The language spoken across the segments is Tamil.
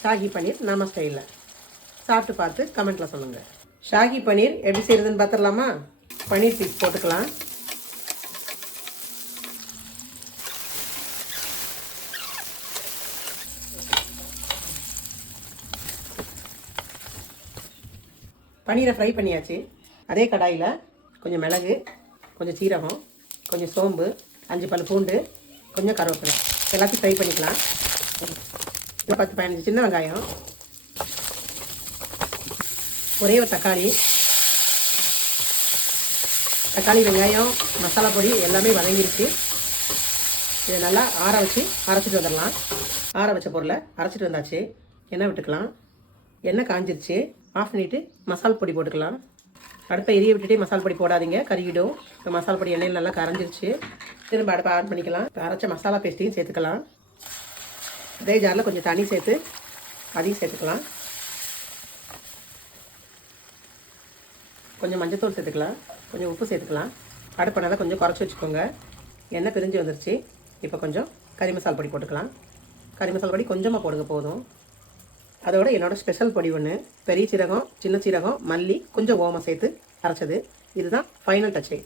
ஷாஹி பன்னீர் நம்ம ஸ்டைலில் சாப்பிட்டு பார்த்து கமெண்ட்டில் சொல்லுங்கள். ஷாஹி பன்னீர் எப்படி செய்கிறதுன்னு பார்த்துடலாமா? பன்னீர் பீஸ் போட்டுக்கலாம். பன்னீரை ஃப்ரை பண்ணியாச்சு. அதே கடாயில் கொஞ்சம் மிளகு, கொஞ்சம் சீரகம், கொஞ்சம் சோம்பு, 5 பல் பூண்டு, கொஞ்சம் கருவேப்பிலை எல்லாத்தையும் ஃப்ரை பண்ணிக்கலாம். 10-15 சின்ன வெங்காயம், ஒரே ஒரு தக்காளி, வெங்காயம், மசாலா பொடி எல்லாமே வதங்கிருச்சு. இதை நல்லா ஆற வச்சு அரைச்சிட்டு வந்துடலாம். ஆற வச்ச பொருளை அரைச்சிட்டு வந்தாச்சு. எண்ணெய் விட்டுக்கலாம். எண்ணெய் காஞ்சிருச்சு. ஆஃப் பண்ணிவிட்டு மசால் பொடி போட்டுக்கலாம். அடுப்பை எரிய விட்டுட்டே மசால் பொடி போடாதீங்க, கருகிடும். இப்போ மசாலா பொடி எண்ணெயில் நல்லா கரைஞ்சிருச்சு. திரும்ப அடுப்பை ஆன் பண்ணிக்கலாம். இப்போ அரைச்ச மசாலா பேஸ்ட்டையும் சேர்த்துக்கலாம். அதே ஜாரில் கொஞ்சம் தண்ணி சேர்த்து அதையும் சேர்த்துக்கலாம். கொஞ்சம் மஞ்சத்தூள் சேர்த்துக்கலாம். கொஞ்சம் உப்பு சேர்த்துக்கலாம். அடுப்பை நல்லா கொஞ்சம் குறைச்சி வச்சுக்கோங்க. எண்ணெய் பிரிஞ்சு வந்துருச்சு. இப்போ கொஞ்சம் கறி மசால் பொடி போட்டுக்கலாம். கறி மசால் பொடி கொஞ்சமாக போடுங்க போதும். அதோட என்னோடய ஸ்பெஷல் பொடி ஒன்று, பெரிய சீரகம், சின்ன சீரகம், மல்லி, கொஞ்சம் ஓமம் சேர்த்து அரைச்சது. இதுதான் ஃபைனல் டச்சு.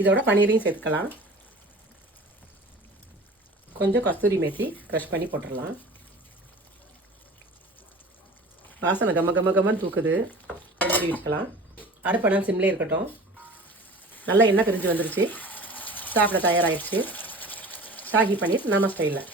இதோட பன்னீரையும் சேர்த்துக்கலாம். கொஞ்சம் கஸ்தூரி மேத்தி க்ரஷ் பண்ணி போட்டுடலாம். வாசனை கம்மன்னு தூக்குது. மூடி வச்சுக்கலாம். அடுப்பெல்லாம் சிம்லே இருக்கட்டும். நல்லா எண்ணெய் பிரிஞ்சு வந்துருச்சு. சாப்பிட தயாராகிடுச்சு. ஷாஹி பன்னீர் நம்ம ஸ்டைலில்.